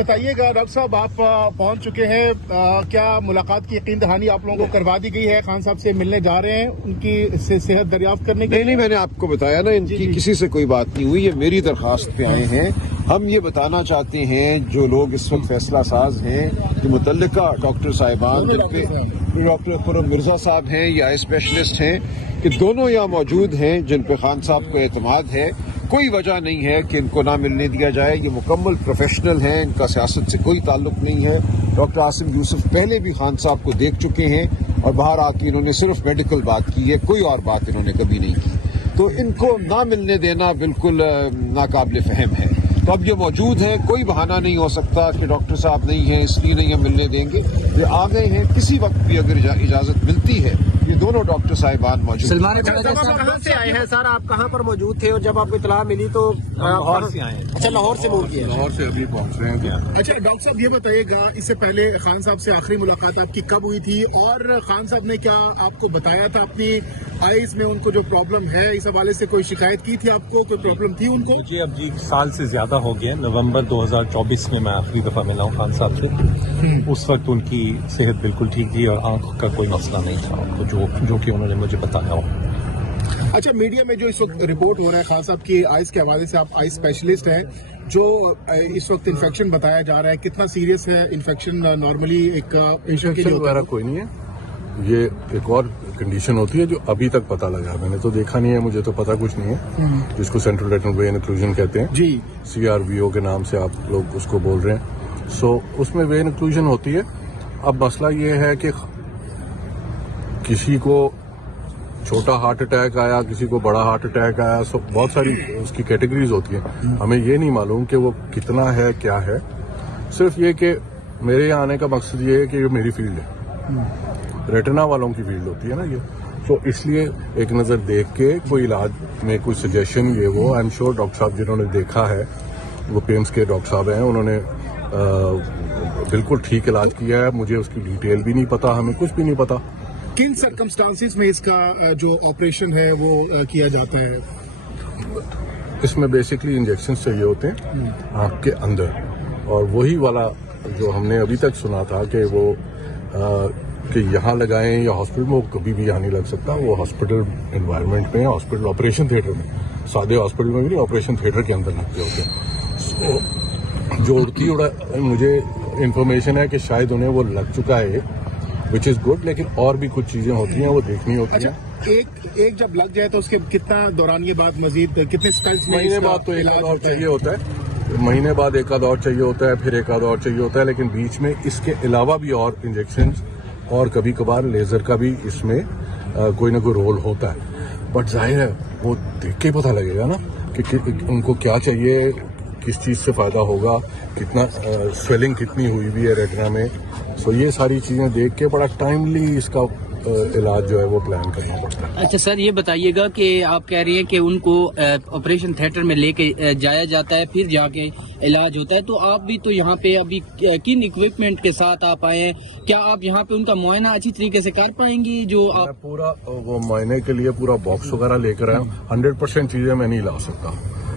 بتائیے گا ڈاکٹر صاحب، آپ پہنچ چکے ہیں، کیا ملاقات کی یقین دہانی آپ لوگوں کو کروا دی گئی ہے؟ خان صاحب سے ملنے جا رہے ہیں ان کی صحت دریافت کرنے کے لیے؟ نہیں، میں نے آپ کو بتایا نا، ان کی کسی سے کوئی بات نہیں ہوئی، یہ میری درخواست پہ آئے ہیں۔ ہم یہ بتانا چاہتے ہیں جو لوگ اس وقت فیصلہ ساز ہیں، جو متعلقہ ڈاکٹر صاحبان، جن پہ ڈاکٹر اکرم مرزا صاحب ہیں یا اسپیشلسٹ ہیں، کہ دونوں یہاں موجود ہیں، جن پہ خان صاحب کو اعتماد ہے، کوئی وجہ نہیں ہے کہ ان کو نہ ملنے دیا جائے۔ یہ مکمل پروفیشنل ہیں، ان کا سیاست سے کوئی تعلق نہیں ہے۔ ڈاکٹر عاصم یوسف پہلے بھی خان صاحب کو دیکھ چکے ہیں اور باہر آ کے انہوں نے صرف میڈیکل بات کی ہے، کوئی اور بات انہوں نے کبھی نہیں کی۔ تو ان کو نہ ملنے دینا بالکل ناقابل فہم ہے۔ تو اب یہ موجود ہیں، کوئی بہانہ نہیں ہو سکتا کہ ڈاکٹر صاحب نہیں ہیں اس لیے نہیں ہم ملنے دیں گے۔ یہ آ گئے ہیں، کسی وقت بھی اگر اجازت ملتی ہے، یہ دونوں ڈاکٹر صاحبان موجود ہیں۔ کہاں سے آئے ہیں سر؟ آپ کہاں پر موجود تھے اور جب آپ کو اطلاع ملی تو لاہور سے آئے ہیں۔ اچھا، لاہور سے موو کیا؟ لاہور سے ابھی پہنچ رہے ہیں۔ اچھا ڈاکٹر صاحب، یہ بتائیے گا اس سے پہلے خان صاحب سے آخری ملاقات آپ کی کب ہوئی تھی، اور خان صاحب نے کیا آپ کو بتایا تھا اپنی آئیز میں ان کو جو پرابلم ہے، اس حوالے سے کوئی شکایت کی تھی آپ کو؟ کوئی پرابلم تھی ان کو؟ مجھے اب ایک سال سے زیادہ ہو گیا، نومبر 2024 میں آخری دفعہ ملا ہوں خان صاحب سے۔ اس وقت ان کی صحت بالکل ٹھیک تھی اور آنکھ کا کوئی مسئلہ نہیں تھا ان کو، جو کہ انہوں نے مجھے بتایا ہو۔ اچھا، میڈیا میں جو اس وقت رپورٹ ہو رہا ہے خان صاحب کی آئیز کے حوالے سے، آپ آئیز اسپیشلسٹ ہیں، جو اس وقت انفیکشن بتایا جا رہا ہے، کتنا سیریس ہے انفیکشن؟ نارملی ایک پیشنٹ کے لیے وغیرہ کوئی نہیں ہے، یہ ایک اور کنڈیشن ہوتی ہے جو ابھی تک پتہ لگا، میں نے تو دیکھا نہیں ہے، مجھے تو پتہ کچھ نہیں ہے، جس کو سینٹرل ریٹنل وین اوکلوژن کہتے ہیں، جی، CRVO کے نام سے آپ لوگ اس کو بول رہے ہیں۔ سو اس میں وین اوکلوژن ہوتی ہے۔ اب مسئلہ یہ ہے کہ کسی کو چھوٹا ہارٹ اٹیک آیا، کسی کو بڑا ہارٹ اٹیک آیا، سو بہت ساری اس کی کیٹیگریز ہوتی ہیں۔ ہمیں یہ نہیں معلوم کہ وہ کتنا ہے، کیا ہے۔ صرف یہ کہ میرے یہاں آنے کا مقصد یہ ہے کہ یہ میری فیلڈ ہے، ریٹنا والوں کی فیلڈ ہوتی ہے نا یہ، تو اس لیے ایک نظر دیکھ کے کوئی علاج میں کوئی سجیشن یہ وہ آئی ایم شیور ڈاکٹر صاحب جنہوں نے دیکھا ہے، وہ پیمز کے ڈاکٹر صاحب ہیں، انہوں نے بالکل ٹھیک علاج کیا ہے۔ مجھے اس کی ڈیٹیل بھی نہیں پتا، ہمیں کچھ بھی نہیں پتا۔ کن سرکمسٹانسز میں اس کا جو آپریشن ہے وہ کیا جاتا ہے؟ اس میں بیسکلی انجیکشن چاہیے ہوتے ہیں آنکھ کے اندر، اور وہی والا جو ہم نے ابھی تک سنا تھا کہ وہ کہ یہاں لگائیں یا ہاسپٹل میں، وہ کبھی بھی یہاں نہیں لگ سکتا، وہ ہاسپٹل انوائرمنٹ میں، ہاسپٹل آپریشن تھیٹر میں، سادے ہاسپٹل میں بھی نہیں، آپریشن تھیٹر کے اندر لگتے ہوتے ہیں۔ جو اڑتی مجھے انفارمیشن ہے کہ شاید انہیں وہ لگ چکا ہے، وچ از گڈ، لیکن اور بھی کچھ چیزیں ہوتی ہیں وہ دیکھنی ہوتی ہیں۔ ایک جب لگ جائے تو اس کے کتنا دوران یہ بات مزید کتنے سٹنٹس میں؟ مہینے بعد تو ایک آدھ اور چاہیے ہوتا ہے، مہینے بعد ایک آدھ اور چاہیے ہوتا ہے، پھر ایک آدھ اور چاہیے ہوتا ہے، لیکن بیچ میں اس کے علاوہ بھی اور انجیکشنز اور کبھی کبھار لیزر کا بھی اس میں کوئی نہ کوئی رول ہوتا ہے۔ بٹ ظاہر ہے وہ دیکھ کے پتہ لگے گا نا کہ ان کو کیا چاہیے، کس چیز سے فائدہ ہوگا، کتنا سویلنگ کتنی ہوئی ہوئی ہے ریٹنا میں۔ سو یہ ساری چیزیں دیکھ کے بڑا ٹائملی اس کا علاج جو ہے وہ پلان کرنا پڑتا ہے۔ اچھا سر، یہ بتائیے گا کہ آپ کہہ رہی ہیں کہ ان کو آپریشن تھیٹر میں لے کے جایا جاتا ہے، پھر جا کے علاج ہوتا ہے، تو آپ بھی تو یہاں پہ ابھی کن اکوپمنٹ کے ساتھ آپ آئے ہیں؟ کیا آپ یہاں پہ ان کا معائنہ اچھی طریقے سے کر پائیں گی؟ جو آپ میں پورا وہ معائنے کے لیے پورا باکس وغیرہ لے کر آیا ہوں، 100% چیزیں میں نہیں لا سکتا،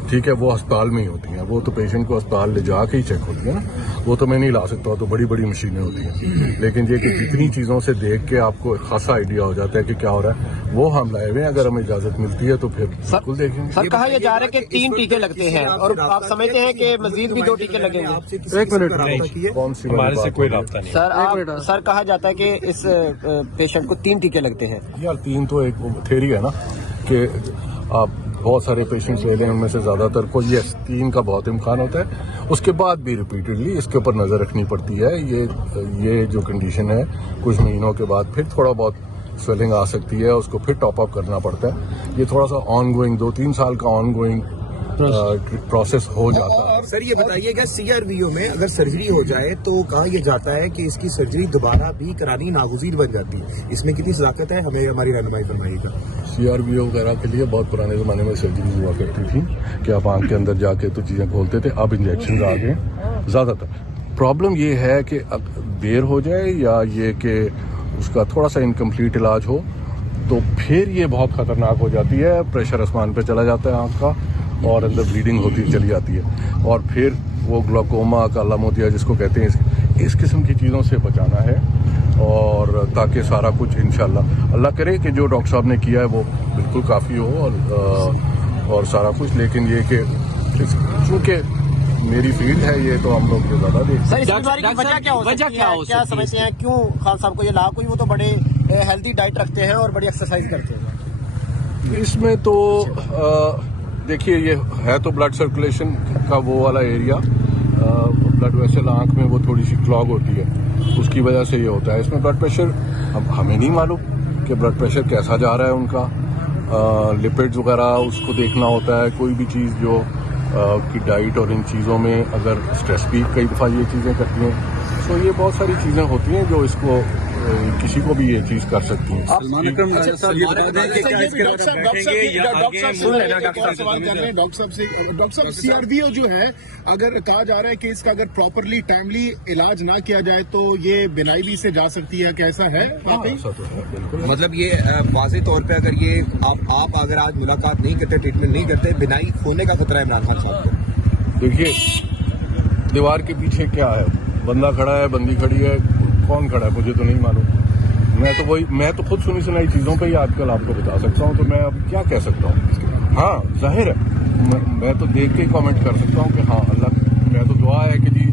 ٹھیک ہے، وہ ہسپتال میں ہی ہوتی ہیں، وہ تو پیشنٹ کو ہسپتال لے جا کے ہی چیک ہوتی ہے نا، وہ تو میں نہیں لا سکتا، تو بڑی بڑی مشینیں ہوتی ہیں، لیکن یہ کہ جتنی چیزوں سے دیکھ کے آپ کو خاصا آئیڈیا ہو جاتا ہے کہ کیا ہو رہا ہے، وہ ہم لائے ہوئے ہیں، اگر ہمیں اجازت ملتی ہے تو پھر بالکل دیکھیں گے۔ سر، کہا یہ جا رہا ہے کہ 3 ٹیکے لگتے ہیں، اور آپ سمجھتے ہیں کہ مزید بھی 2 ٹیکے لگیں گے؟ ایک منٹ، کون سی ہمارے سے کوئی رابطہ نہیں۔ سر کہا جاتا ہے کہ اس پیشنٹ کو 3 ٹیکے لگتے ہیں۔ یار 3 تو ایک تھیوری ہے نا کہ آپ بہت سارے پیشنٹس لے لیں، ان میں سے زیادہ تر کو 3 کا بہت امکان ہوتا ہے، اس کے بعد بھی ریپیٹڈلی اس کے اوپر نظر رکھنی پڑتی ہے۔ یہ جو کنڈیشن ہے، کچھ مہینوں کے بعد پھر تھوڑا بہت سویلنگ آ سکتی ہے، اس کو پھر ٹاپ اپ کرنا پڑتا ہے۔ یہ تھوڑا سا آن گوئنگ 2-3 سال کا آن گوئنگ پروسیس ہو جاتا ہے۔ سر یہ بتائیے گا CRVO میں اگر سرجری ہو جائے تو کہا یہ جاتا ہے کہ اس کی سرجری دوبارہ بھی کرانی ناگزیر بن جاتی ہے، اس میں کتنی صداقت ہے؟ ہمیں ہماری رہنمائی فرمائیے گا۔ CRVO وغیرہ کے لیے بہت پرانے زمانے میں سرجریز ہوا کرتی تھی کہ آپ آنکھ کے اندر جا کے تو چیزیں کھولتے تھے، اب انجیکشن آ گئے۔ زیادہ تر پرابلم یہ ہے کہ دیر ہو جائے یا یہ کہ اس کا تھوڑا سا انکمپلیٹ علاج ہو تو پھر یہ بہت خطرناک ہو جاتی ہے، پریشر آسمان پہ چلا جاتا ہے آنکھ کا، اور اندر بلیڈنگ ہوتی چلی جاتی ہے، اور پھر वो ग्लाकोमा, काला मोतिया जिसको कहते हैं, इस किस्म की चीज़ों से बचाना है, और ताकि सारा कुछ इंशाल्लाह अल्लाह करे कि जो डॉक्टर साहब ने किया है वो बिल्कुल काफ़ी हो और सारा कुछ। लेकिन ये कि चूँकि मेरी फील्ड है ये, तो हम लोग को ज़्यादा देख। सर, इस बीमारी की वजह क्या हो सकती है? क्या समझते हैं क्यों खान साहब को ये लाभ? कोई वो तो बड़े हेल्दी डाइट रखते हैं और बड़ी एक्सरसाइज करते हैं। इसमें तो देखिए, ये है तो ब्लड सर्कुलेशन का वो वाला एरिया, ब्लड वेसल आंख में वो थोड़ी सी क्लॉग होती है, उसकी वजह से ये होता है। इसमें ब्लड प्रेशर, अब हमें नहीं मालूम कि ब्लड प्रेशर कैसा जा रहा है उनका, लिपिड्स वगैरह उसको देखना होता है। कोई भी चीज़ जो की डाइट और इन चीज़ों में अगर स्ट्रेस भी कई दफ़ा ये चीज़ें करती हैं, तो ये बहुत सारी चीज़ें होती हैं जो इसको किसी को भी ये चीज़ कर सकती हैं। डॉक्टर साहब CRVO जो है, अगर कहा जा रहा है कि इसका अगर प्रॉपरली टाइमली इलाज ना किया जाए तो ये बिनाई भी से जा सकती है, कैसा है? ऐसा तो है, बिल्कुल। मतलब ये वाज़ेह तौर पे अगर ये आप अगर आज मुलाकात नहीं करते, ट्रीटमेंट नहीं करते, बिनाई होने का खतरा है इमरान खान साहब को। देखिए, दीवार के पीछे क्या है, बंदा खड़ा है, बंदी खड़ी है, कौन खड़ा है मुझे तो नहीं मालूम। मैं तो खुद सुनी सुनाई चीज़ों पे ही आजकल आपको बता सकता हूँ, तो मैं अब क्या कह सकता हूँ। हाँ, जाहिर है मैं तो देख के ही कमेंट कर सकता हूँ कि हाँ अल्लाह, मैं तो दुआ है कि जी,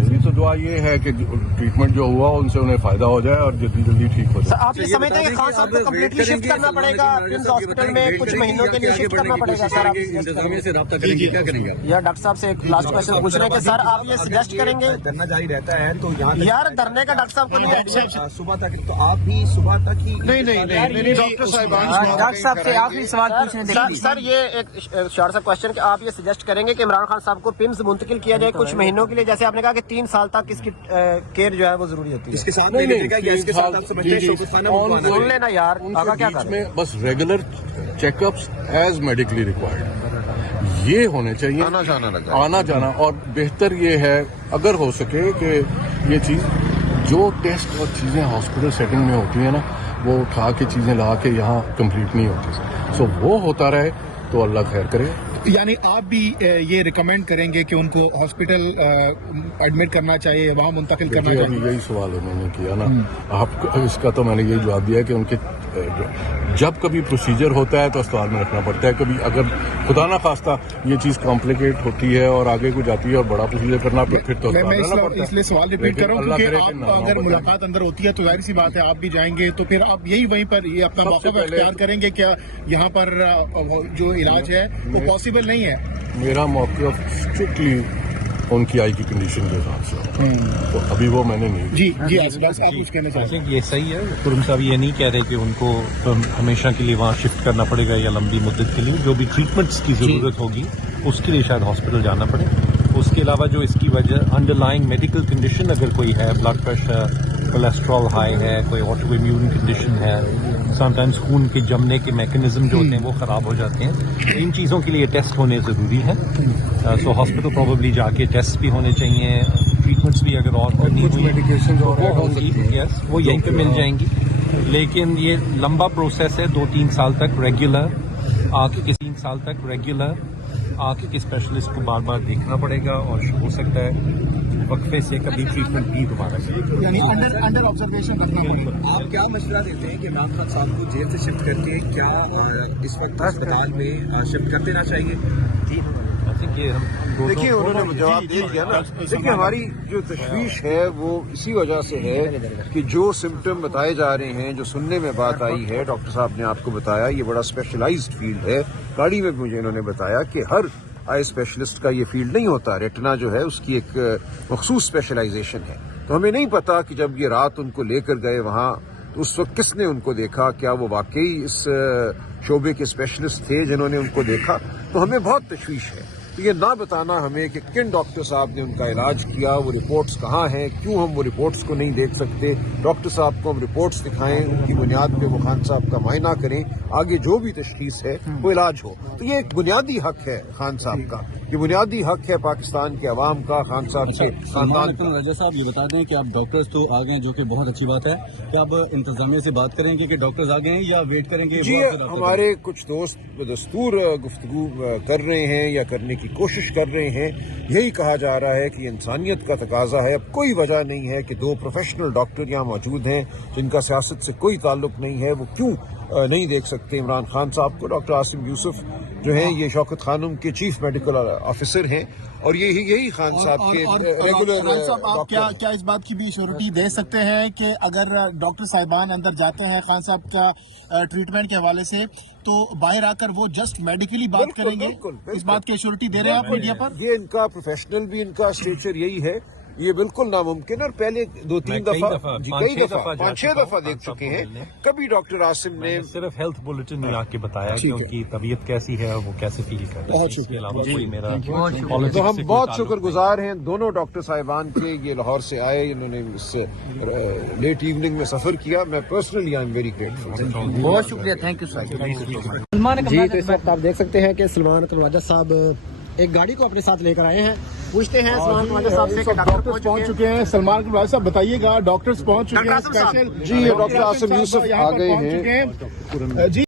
मेरी तो दुआ ये है कि ट्रीटमेंट जो हुआ उनसे उन्हें फायदा हो जाए और जल्दी जल्दी ठीक हो जाए। आप ये समझते हैं कि खान साहब को कम्प्लीटली शिफ्ट करना पड़ेगा किम्स हॉस्पिटल में, कुछ महीनों के लिए शिफ्ट करना पड़ेगा? सर, आप इंतजामिया से रब्ता करेंगे, क्या करेंगे? यार डॉक्टर साहब से एक लास्ट क्वेश्चन पूछ रहे हैं कि सर आप ये सजेस्ट करेंगे? धरना जारी रहता है तो यहाँ यार धरने का डॉक्टर साहब को नहीं, सुबह तक, तो आप भी सुबह तक ही नहीं डॉक्टर साहिबान, डॉक्टर साहब से आखिरी सवाल पूछने सर ये एक शॉर्ट सा क्वेश्चन कि आप ये सजेस्ट करेंगे कि इमरान खान साहब को पिम्स मुंतकिल किया जाए कुछ महीनों के लिए? जैसे आपने कहा कि 3 साल तक इसकी केयर जो है वो जरूरी होती है। इसके साथ में इसके साथ आप समझते हैं सुन लेना यार, आगा क्या कर रहे हैं? बस regular checkups as medically required ये होने चाहिए, आना जाना। और बेहतर ये है अगर हो सके कि ये चीज़ जो टेस्ट और चीज़ें हॉस्पिटल सेटिंग में होती है ना, वो उठा के चीज़ें ला के यहाँ कंप्लीट नहीं होती, सो वो होता रहे तो अल्लाह खैर करे। यानी आप भी ये रिकमेंड करेंगे कि उनको हॉस्पिटल एडमिट करना चाहिए, वहाँ मुंतकिल करना चाहिए? अभी यही सवाल उन्होंने किया ना, आप इसका तो मैंने यही जवाब दिया कि उनके जब कभी प्रोसीजर होता है तो अस्पताल में रखना पड़ता है, कभी अगर खुदा ना खास्ता ये चीज़ कॉम्प्लिकेट होती है और आगे को जाती है और बड़ा प्रोसीजर करना फिर तो इसलिए सवाल रिपीट कर रहा हूँ क्योंकि आप अगर मुलाकात अंदर होती है तो जाहिर सी बात है आप भी जाएंगे, तो फिर आप यही वहीं पर ये अपना मौका इख्तियार करेंगे, क्या यहाँ पर जो इलाज है वो पॉसिबल नहीं है? मेरा मौक़िफ़ स्ट्रिक्टली उनकी आई की कंडीशन के हिसाब से, तो अभी वो मैंने नहीं। जी बस आप कुछ कहना चाहते हैं? ये सही है, तुरम साहब ये नहीं कह रहे कि उनको हमेशा के लिए वहाँ शिफ्ट करना पड़ेगा या लंबी मुद्दत के लिए। जो भी ट्रीटमेंट्स की ज़रूरत होगी उसके लिए शायद हॉस्पिटल जाना पड़े। उसके अलावा जो इसकी वजह अंडरलाइंग मेडिकल कंडीशन अगर कोई है, ब्लड प्रेशर, कोलेस्ट्रॉल हाई है, कोई ऑटो इम्यून कंडीशन है, समटाइम्स खून के जमने के मैकेनिज्म जो होते हैं वो ख़राब हो जाते हैं, इन चीज़ों के लिए टेस्ट होने ज़रूरी है। सो हॉस्पिटल प्रोबेबली जाके टेस्ट भी होने चाहिए, ट्रीटमेंट्स भी अगर और करनी हुई मेडिकेशन तो वो होंगी, यस वो यहीं पे मिल जाएंगी। लेकिन ये लंबा प्रोसेस है, 2-3 साल तक रेगुलर आके के स्पेशलिस्ट को बार बार देखना पड़ेगा और हो सकता है वक्फे से कभी ट्रीटमेंट भी दोबारा यानी अंडर ऑब्जर्वेशन रखना होगा। आप क्या मशवरा देते हैं कि इमरान खान साहब को जेल से शिफ्ट करके क्या इस वक्त अस्पताल में शिफ्ट कर देना चाहिए? देखिए उन्होंने जवाब दे दिया ना। देखिए हमारी जो तशवीश है वो इसी वजह से है कि जो सिम्टम बताए जा रहे हैं, जो सुनने में बात आई है, डॉक्टर साहब ने आपको बताया ये बड़ा स्पेशलाइज्ड फील्ड है। गाड़ी में मुझे इन्होंने बताया कि हर आई स्पेशलिस्ट का ये फील्ड नहीं होता, रेटिना जो है उसकी एक मखसूस स्पेशलाइजेशन है। तो हमें नहीं पता कि जब ये रात उनको लेकर गए वहाँ तो उस वक्त किसने उनको देखा, क्या वो वाकई इस शोबे के स्पेशलिस्ट थे जिन्होंने उनको देखा। तो हमें बहुत तशवीश है। तो ये ना बताना हमें कि किन डॉक्टर साहब ने उनका इलाज किया, वो रिपोर्ट्स कहाँ हैं, क्यों हम वो रिपोर्ट्स को नहीं देख सकते। डॉक्टर साहब को हम रिपोर्ट्स दिखाएं, उनकी बुनियाद पे वो खान साहब का मायना करें, आगे जो भी तशखीस है वो इलाज हो। तो ये एक बुनियादी हक है खान साहब का ये बुनियादी हक है पाकिस्तान के अवाम का, खान साहब के खानदान का। राजा साहब ये बता दें कि आप डॉक्टर्स तो आ गए हैं, जो कि बहुत अच्छी बात है। क्या अब इंतजामिया से बात करेंगे कि डॉक्टर्स आ गए हैं या वेट करेंगे? जी, हमारे कुछ दोस्त बदस्तूर गुफ्तगू कर रहे हैं या करने की कोशिश कर रहे हैं। यही कहा जा रहा है कि इंसानियत का तकाजा है। अब कोई वजह नहीं है कि दो प्रोफेशनल डॉक्टर यहाँ मौजूद हैं जिनका सियासत से कोई ताल्लुक नहीं है, वो क्यों नहीं देख सकते इमरान खान साहब को। डॉक्टर आसिम यूसुफ जो हैं ये शौकत खानम के चीफ मेडिकल ऑफिसर हैं और यही खान साहब के रेगुलर राय साहब, आप डॉक्टर क्या इस बात की भी श्योरिटी दे सकते हैं कि अगर डॉक्टर साहिबान अंदर जाते हैं खान साहब का ट्रीटमेंट के हवाले से, तो बाहर आकर वो जस्ट मेडिकली बात बिल्कुल, करेंगे? बिल्कुल। इस बात की श्योरिटी दे रहे हैं आप मीडिया पर? ये इनका प्रोफेशनल भी इनका स्टेचर यही है। ये बिल्कुल नामुमकिन, और पहले 2-3 दफा कई दफा 5-6 दफा देख चुके हैं। कभी डॉक्टर आसिम ने सिर्फ हेल्थ बुलेटिन में आके बताया कि उनकी तबीयत कैसी है, वो कैसे फील कर रहे हैं। इसके अलावा कोई मेरा तो हम बहुत शुक्रगुजार हैं दोनों डॉक्टर साहिबान के। ये लाहौर से आए, इन्होंने इस लेट इवनिंग में सफर किया। मैं personally I am very grateful. बहुत शुक्रिया, थैंक यू सर। जी, तो इस वक्त आप देख सकते हैं कि सलमान खवाजा साहब एक गाड़ी को अपने साथ लेकर आए हैं। पूछते हैं सलमान खवाजा साहब से कि डॉक्टर पहुंच चुके हैं। सलमान खवाजा साहब बताइएगा, डॉक्टर्स पहुंच चुके हैं स्पेशल? जी, डॉक्टर आसिम यूसुफ आ गए हैं। जी।